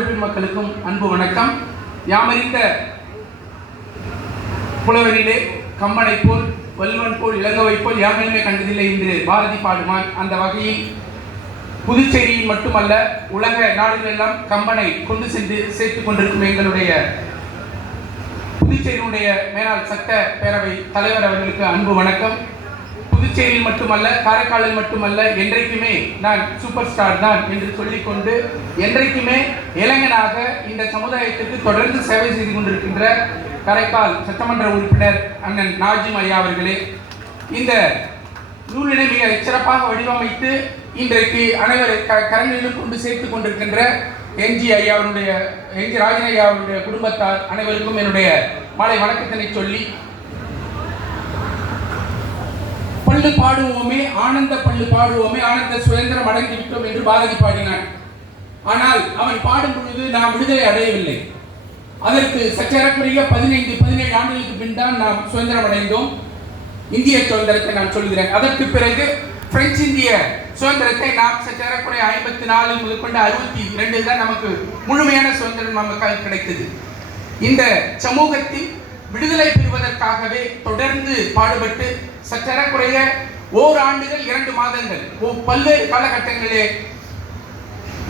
சான்றோர் பெருமக்களுக்கும் அன்பு வணக்கம். யாமறிந்த புலவரிலே கம்பனை போல் வல்லுவன் போல் இளங்கவை போல் யாருமே கண்டதில்லை என்று பாரதி பாடுமான். அந்த வகையில் புதுச்சேரியில் மட்டுமல்ல உலக நாடுகளெல்லாம் கம்பனை கொண்டு சென்று சேர்த்துக் கொண்டிருக்கும் எங்களுடைய புதுச்சேரியினுடைய மேலாள் சட்ட பேரவை தலைவர் அவர்களுக்கு அன்பு வணக்கம். புதுச்சேரியில் மட்டுமல்ல, காரைக்காலில் மட்டுமல்ல, என்றைக்குமே நான் சூப்பர் ஸ்டார் தான் என்று சொல்லிக்கொண்டு என்றைக்குமே இளைஞனாக இந்த சமுதாயத்திற்கு தொடர்ந்து சேவை செய்து கொண்டிருக்கின்ற காரைக்கால் சட்டமன்ற உறுப்பினர் அண்ணன் நாஜிம் ஐயா அவர்களே, இந்த நூலினை மிக சிறப்பாக வடிவமைத்து இன்றைக்கு அனைவரை கரங்களிலும் கொண்டு சேர்த்துக் கொண்டிருக்கின்ற என்ஜி ராஜன் ஐயா அவருடைய குடும்பத்தார் அனைவருக்கும் என்னுடைய மாலை வணக்கத்தினை சொல்லி, பள்ளு பாடுவோமே ஆனந்த பள்ளு பாடுவோமே ஆனந்த சுதந்திரம் அடைந்துவிட்டோம் என்று பாரதி பாடினான். ஆனால் அவன் பாடும் பொழுது நாம் விடுதலை அடையவில்லை. அதற்கு சற்றேறக்குறைய 17 ஆண்டுகளுக்கு பின் தான் நாம் சுதந்திரம் அடைந்தோம். இந்திய சுதந்திரத்தை நான் சொல்கிறேன். அதற்கு பிறகு பிரெஞ்சு இந்திய சுதந்திரத்தை நாம் சற்றேறக்குறைய 54 முதற்கொண்டு 62 தான் நமக்கு முழுமையான சுதந்திரம் நமக்கு கிடைத்தது. இந்த சமூகத்தில் விடுதலை பெறுவதற்காகவே தொடர்ந்து பாடுபட்டு சற்றேறக்குறைய ஓராண்டுகள் 2 மாதங்கள் பல்வேறு காலகட்டங்களிலே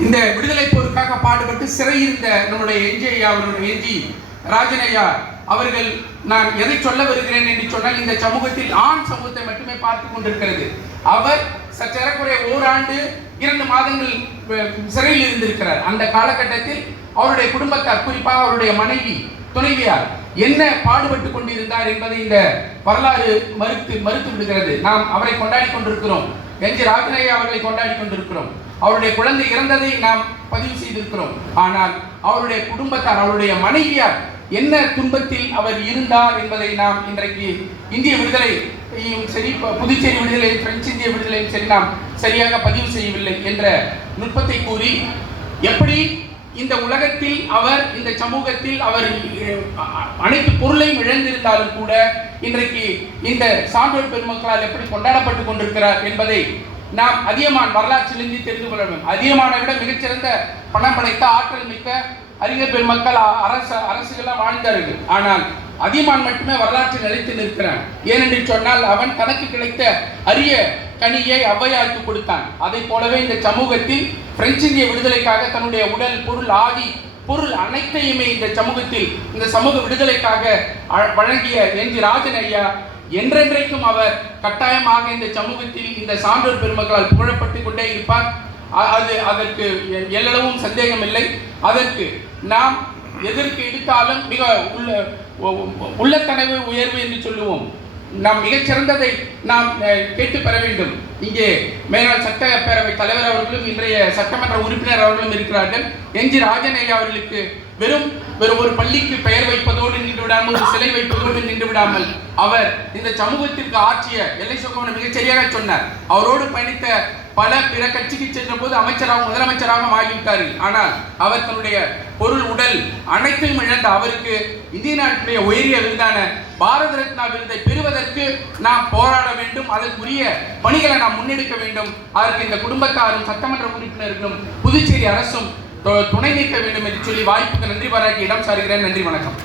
இந்த விடுதலை போருக்காக பாடுபட்டு சிறையிருந்த நம்முடைய என்ஜி ராஜன் ஐயா அவர்கள், நான் எதை சொல்ல வருகிறேன் என்று சொன்னால், இந்த சமூகத்தில் ஆண் சமூகத்தை மட்டுமே பார்த்து கொண்டிருக்கிறது. அவர் சற்றேறக்குறைய ஓராண்டு 2 மாதங்கள் சிறையில் இருந்திருக்கிறார். அந்த காலகட்டத்தில் அவருடைய குடும்பத்தார், குறிப்பாக அவருடைய மனைவி துணைவியார் என்ன பாடுபட்டு கொண்டிருந்தார் என்பதை இந்த வரலாறு மறுத்து விடுகிறது. நாம் அவரை கொண்டாடி கொண்டிருக்கிறோம். என்ஜி ராஜனையா அவர்களை கொண்டாடி கொண்டிருக்கிறோம். அவருடைய குழந்தை இறந்ததை நாம் பதிவு செய்திருக்கிறோம். ஆனால் அவருடைய குடும்பத்தார், அவருடைய மனைவியார் என்ன துன்பத்தில் அவர் இருந்தார் என்பதை நாம் இன்றைக்கு இந்திய விடுதலையும் சரி, புதுச்சேரி விடுதலையும் பிரெஞ்சு இந்திய விடுதலையும் சரி, நாம் சரியாக பதிவு செய்யவில்லை என்ற நுட்பத்தை கூறி, எப்படி இந்த உலகத்தில் அவர், இந்த சமூகத்தில் அவர் அனைத்து பொருளையும் இழந்திருந்தாலும் கூட இன்றைக்கு இந்த சான்றோர் பெருமக்களால் எப்படி கொண்டாடப்பட்டுக் கொண்டிருக்கிறார் என்பதை நாம் அதியமான் வரலாற்றிலிருந்து தெரிந்து கொள்ள வேண்டும். அதியமானை விட மிகச்சிறந்த பணம் படைத்த ஆற்றல் மிக்க அறிஞர் பெருமக்கள் அரசுகளாக வாழ்ந்தார்கள். ஆனால் அதியமான் மட்டுமே வரலாற்றில் நிலைத்து நிற்கிறான். ஏனென்று சொன்னால், அவன் தனக்கு கிடைத்த அரிய கனியை ஔவையாருக்கு கொடுத்தான். அதை போலவே இந்த சமூகத்தில் பிரெஞ்சு இந்திய விடுதலைக்காக தன்னுடைய உடல், பொருள், ஆதி பொருள் அனைத்தையுமே இந்த சமூகத்தில், இந்த சமூக விடுதலைக்காக வழங்கிய என்ஜி ராஜன் ஐயா என்றென்றைக்கும் அவர் கட்டாயமாக இந்த சமூகத்தில் இந்த சான்றோர் பெருமக்களால் புகழப்பட்டு கொண்டே இருப்பார். அதற்கு எல்லளவும் சந்தேகம் இல்லை. அதற்கு நாம் எதற்கு எடுத்தாலும் மிக உள்ளத்தனவு உயர்வு என்று சொல்லுவோம். நாம் மிகச்சிறந்ததை நாம் கேட்டு பெற வேண்டும். இங்கே மேலாள் சட்ட பேரவை தலைவர் அவர்களும் இன்றைய சட்டமன்ற உறுப்பினர் அவர்களும் இருக்கிறார்கள். என்ஜி ராஜன் ஐயா அவர்களுக்கு வெறும் ஒரு பள்ளிக்கு பெயர் வைப்பதோடு நின்று விடாமல், ஒரு சிலை வைப்பதோடு நின்று விடாமல், அவர் இந்த சமூகத்திற்கு ஆற்றிய எல்லை சோகவனை மிகச்சரியாக சொன்னார். அவரோடு பயணித்த பல பிற கட்சிக்கு சென்ற போது முதலமைச்சராக ஆகிவிட்டார்கள். ஆனால் அவர் தன்னுடைய பொருள், உடல் அனைத்தையும் இழந்த அவருக்கு இந்திய நாட்டுடைய உயரிய விருதான பாரத ரத்னா விருதை பெறுவதற்கு நாம் போராட வேண்டும். அதற்குரிய பணிகளை நாம் முன்னெடுக்க வேண்டும். அதற்கு இந்த குடும்பத்தாரும் சட்டமன்ற உறுப்பினர்களும் புதுச்சேரி அரசும் துணை நிற்க வேண்டும் என்று சொல்லி வாய்ப்புக்கு நன்றி பாராட்டி இடம் சாருகிறேன். நன்றி, வணக்கம்.